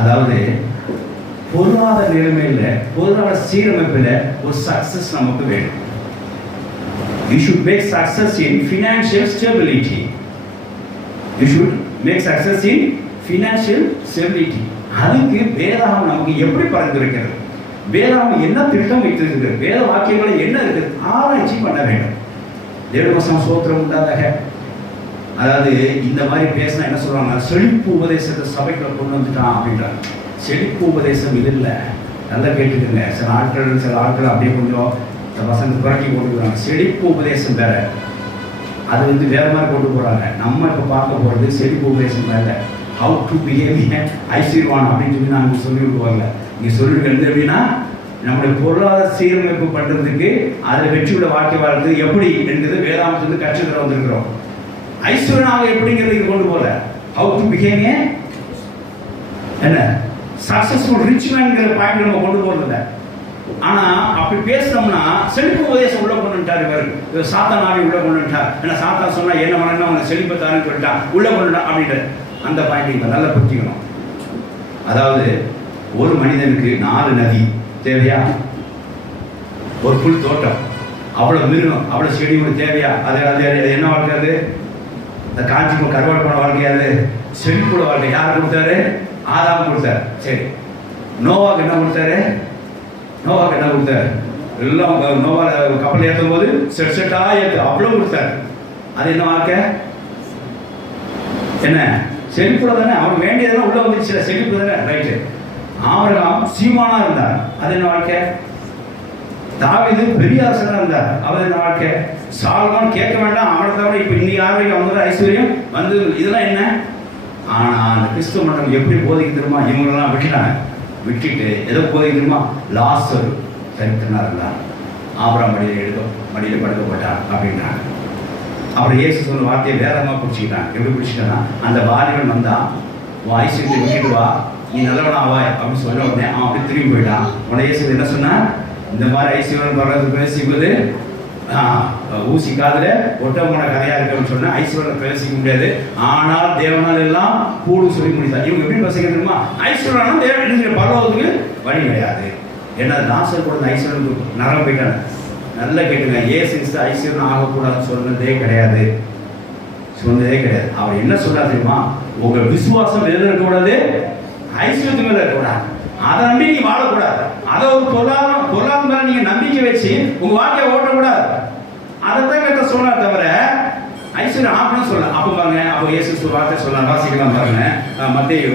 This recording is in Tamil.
அதாவது பொருளாதார நிலைமையில பொருளாதார சீரமைப்பில் ஒரு சக்சஸ் நமக்கு வேணும். You should make success in financial stability you should make success in financial stability அதுக்கு வேதாகம் நமக்கு எப்படி பரிந்துரைக்கிறது வேதாகம் என்ன திட்டம் வைத்திருக்கிறது? வேத வாக்கியங்கள் என்ன இருக்குது? ஆராய்ச்சி பண்ண வேண்டும். தேவவசம் சோத்திரம் உண்டாதாக. அதாவது இந்த மாதிரி பேசினா என்ன சொல்கிறாங்க செழிப்பு உபதேசத்தை சபைக்குள்ள கொண்டு வந்துட்டான் அப்படின்றாங்க. செழிப்பு உபதேசம் இது இல்லை. நல்லா கேட்டுக்கோங்க. சில ஆட்கள் சில ஆட்கள் அப்படியே கொஞ்சம் இந்த வசந்த புரட்டி கொண்டு போகிறாங்க செழிப்பு உபதேசம் வேற. அது வந்து வேற மாதிரி கொண்டு போகிறாங்க நம்ம இப்போ பார்க்க போகிறது செழிப்பு உபதேசம் வேற. ஹவு டு பிஹேவ் ஐஸ்வர்வான் அப்படின்னு சொல்லி நாங்கள் சொல்லி விடுவாங்க நீங்கள் சொல்லிட்டு எந்த எப்படின்னா நம்முடைய பொருளாதார சீரமைப்பு பண்ணுறதுக்கு அதில் வெற்றியுள்ள வாழ்க்கை வாழ்றது எப்படி என்கிறது வேதாந்தத்துக்கு கற்றுக்கிற வந்திருக்கிறோம். ஐஸ்வர்யனாக எப்படிங்கிறது கொண்டு போல? ஹவு டு பிஹேவ் என்ன? சக்சஸ்ஃபுல் ரிச் மேன்ங்கிற பாயிண்ட் நம்ம கொண்டு போறதில்ல. ஆனா அப்படி பேசினோம்னா செழிப்பு உபதேசம் உள்ள கொண்டு இவர். இவர் சாத்தான் ஆவி உள்ள கொண்டுட்டார் ஏன்னா சாத்தான் சொன்னா என்ன பண்ணணும் அவனை செழிப்பு தாரன்னு சொல்லிட்டான். உள்ள கொண்டு அப்படின்ட்டு. அந்த பாயிண்ட் இப்போ நல்லா புரிஞ்சுக்கணும். அதாவது ஒரு மனிதனுக்கு நாலு நதி தேவையா? ஒரு புல் தோட்டம். அவ்வளவு மிருகம் அவ்வளவு செடி ஒன்று தேவையா? அது அது அது என்ன வாழ்க்கை அது? இந்த காஞ்சிபுரம் கருவாடு போன வாழ்க்கையாது செழிப்புட வாழ்க்கை. யார் கொடுத்தாரு? ஆதாம் கொடுத்தாரு. சரி. நோவாக்கு என்ன கொடுத்தாரு? நோவாக்கு என்ன கொடுத்தாரு? எல்லாம் நோவா கப்பல் ஏற்றும் போது செட் செட்டா ஏற்று அவ்வளோ கொடுத்தாரு. அது என்ன வாழ்க்கை? என்ன? செழிப்புல தானே. அவன் வேண்டியதெல்லாம் உள்ள வந்துச்சு. செழிப்பு தானே. ரைட்டு ஆபிரகாம் சீமானா இருந்தார். அது என்ன வாழ்க்கை? தாவிது பெரிய அரசனா இருந்தார் அவர் என்ன வாழ்க்கை. சால்வான் கேட்க வேண்டாம். அவனை தவிர இப்ப இன்னி யாருக்கு அவங்க ஐஸ்வர்யம்? வந்து இதெல்லாம் என்ன? ஆனா அந்த கிறிஸ்துவ மன்றம் எப்படி போதிக்க தெரியுமா? இவங்களெல்லாம் விட்டுட்டாங்க. விட்டுட்டு எதை போதிக்க தெரியுமா? லாஸ்டர் சரித்திரனா இருந்தார் ஆபரா மடியில் எடுக்க மடியில் படுக்கப்பட்டார் அப்படின்றாங்க. அப்புறம் இயேசு சொன்ன வார்த்தையை வேறமா பிடிச்சிக்கிட்டாங்க எப்படி பிடிச்சிக்கிட்டா அந்த வாலிபன் வந்தா வாய்ஸ் விட்டுட்டு வா. நீ நல்லவனாவா அப்படின்னு சொன்ன உடனே அவன் அப்படி திரும்பி போயிட்டான். உடனே இயேசு என்ன சொன்னா இந்த மாதிரி ஐஸ்வர்யன் வர்றது பேசிப்பது ஊசி காதுல ஒட்டமான கதையா இருக்குன்னு சொன்னா ஐஸ்வர்யம் பேசிக்க முடியாது. ஆனால் தேவனால் எல்லாம் கூடு சொல்லி முடித்தார். இவங்க எப்படி பேசிக்கணுமா ஐஸ்வர்யம் தேவன் பரவதுக்கு வழி கிடையாது. ஏன்னா நாசர் கூட ஐஸ்வரனுக்கு நரம் போயிட்டாங்க நல்லா கேட்டுங்க ஏசு சிக்ஸ் ஐஸ்வரன் ஆகக்கூடாதுன்னு சொன்னதே கிடையாது. சொன்னதே கிடையாது. அவர் என்ன சொல்றாரு தெரியுமா? உங்க விசுவாசம் எதுல இருக்கக்கூடாது ஐஸ்வர்யத்து மேல இருக்கக்கூடாது. அதை நம்பி நீ வாழக்கூடாது. அதை ஒரு பொருளாதாரம் பொருளாதாரம் மேல நீங்க பேசி வச்சு உங்க வாழ்க்கையை ஓட்டக்கூடாது அதைத்தான் கத்த சொன்னார் தவிர ஐஸ்வர்யம் ஆகணும்னு சொல்ல அப்ப பாருங்க அப்போ இயேசு வார்த்தை சொன்னார் வாசிக்கலாம் பாருங்க. மத்தியோ